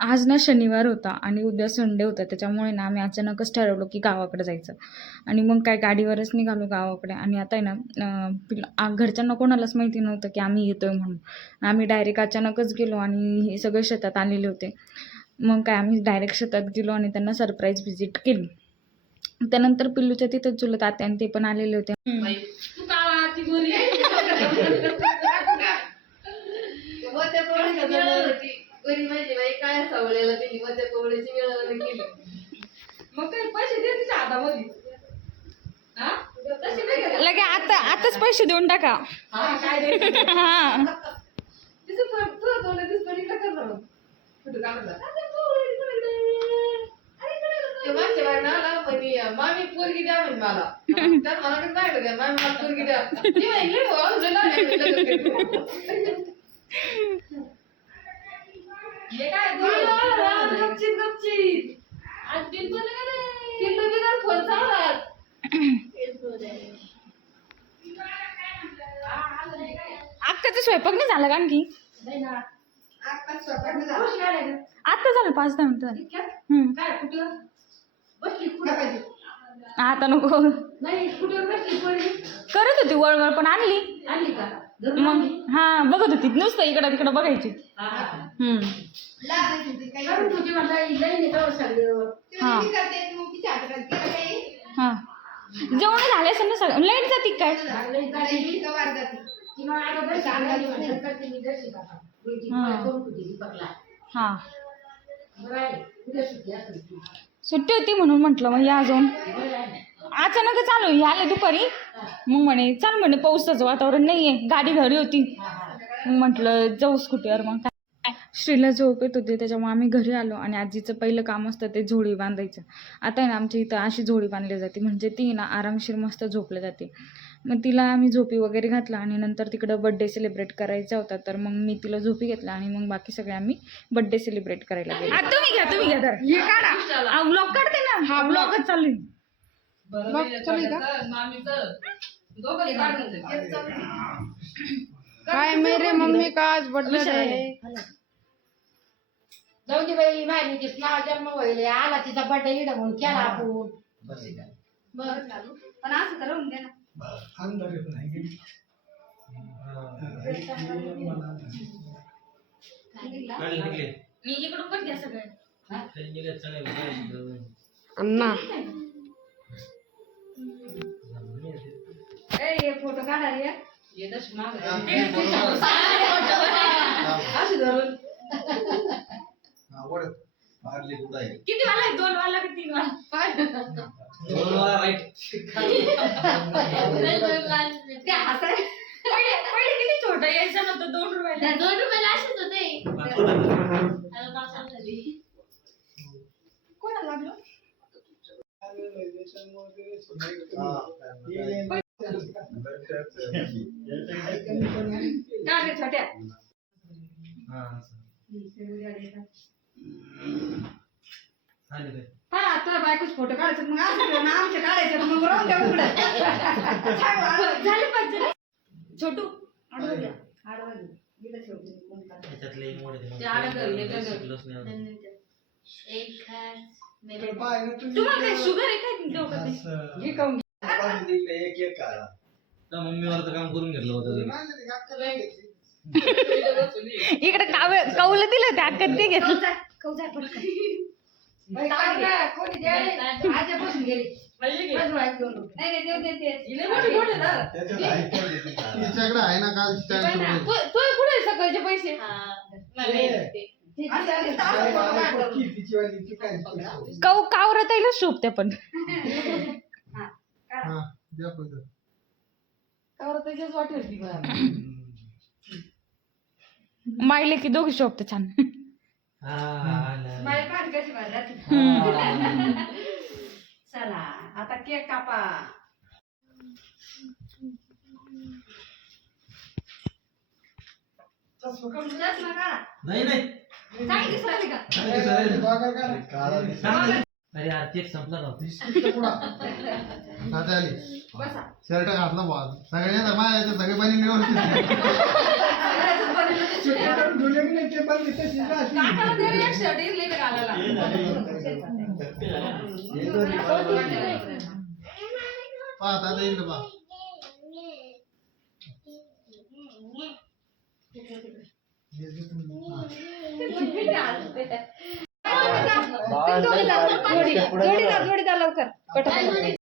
आज ना शनिवार होता आणि उद्या संडे होता, त्याच्यामुळे ना आम्ही अचानकच ठरवलं की गावाकडे जायचं. आणि मग काय गाडीवरच निघालो गावाकडे. आणि आता आहे ना घरच्यांना कोणालाच माहिती नव्हतं की आम्ही येतो आहे म्हणून. आम्ही डायरेक्ट अचानकच गेलो आणि हे सगळे शेतात आलेले होते. मग काय आम्ही डायरेक्ट शेतात गेलो आणि त्यांना सरप्राईज व्हिजिट केली. त्यानंतर पिल्लूच्या तिथं चुलत आत्या आणि ते पण आलेले होते. घरी माहिती बाई काय सवळ्याला त्यांनी मध्ये कोवड्याची वेळ केली. मग काय पैसे दे तिच्या हातामध्ये. लगे आताच पैसे देऊन टाका. मामी पोरगी द्या म्हणे मला. तर मला काय द्या मामी मला पोरगी द्या. गपचीत गपचीत आज पिल्लू बिगर फोन चालत. अक्काचा स्वयंपाक नाही झाला का आणखी? आता झालं 5-10 मिनिटं. काय कुठलं बसली कुठं पाहिजे आता नको नाही कुठं बसली पोरगी करत होती वळवळ पण आणली का मग. हा बघत होती नुसतं इकडं तिकडं बघायची. हा जेवण झाले असेल ना सगळं. लाईट जाते काय? हा सुट्टी होती म्हणून म्हटलं मग या जाऊन. अचानकच आलो हे आले दुपारी. मग म्हणे चाल म्हणे पावसाचं वातावरण नाहीये, गाडी घरी होती. मग म्हटलं जाऊ स्कूटीवर. मग काय श्रीला झोप येत होते त्याच्यामुळे आम्ही घरी आलो. आणि आजीचं पहिलं काम असतं ते झोळी बांधायचं. आता आहे ना आमच्या इथं अशी झोळी बांधली जाते म्हणजे ती ना आरामशीर मस्त झोपल्या जाते. मग तिला आम्ही झोपी वगैरे घातला आणि नंतर तिकडं बड्डे सेलिब्रेट करायचा होता तर मग मी तिला झोपी घेतला आणि मग बाकी सगळे आम्ही बड्डे सेलिब्रेट करायला गेलो. तुम्ही घ्या तर हे काढा ब्लॉग काढते ना. हा ब्लॉगच चालू आहे. हाय मेरे मम्मी का आज बर्थडे है. जाऊ दे बाई माहिती जन्म व्हायला आला तिचा बर्थडे इड म्हणून केला आपण. पण असं करून दे ना. मी इकडून पण घ्या सगळे अन्ना ए फोटो काढा रे. ये दश माग अशी धरून किती वाला आहे? 2 वाला की 3 वाला? 2 वाला राईट. ते हसाय पहिले किती छोटं यायचं नव्हतं. 2 रुपयाला 2 रुपयाला असेच होते. कोणाला लागलो काय रे छोट्या हा तुला बायकोच फोटो काढायचं मग असं ना आमचे काढायचं मग राहून द्या उघडं. झाले पाहिजे छोटू आडवं द्या आडवं द्या. त्याच्यातले मोठे ते आडवं घे तुम्हाला काय शुगर आहे काय तुमच्या डोक्यात? हे खाऊन मम्मीवर तर काम करून घेतलं होतं. इकडे कौलं दिलं ते अक्कत ते घेतलं. कोणी आजपासून गेले तिच्याकडे आहे ना काल तू कुठे सकाळचे पैसे कावरताईला शोभते पण मायले की दोघी शोभते छान. चला आता केक कापा. नाही नाही अरे यार केक संपला ना. शर्ट घातला बॉल सगळ्यांना माझ्या सगळे बनी व्यवस्थित एक शर्ट इरले घालायला पाहत आता येईल बा जोडीदार लवकर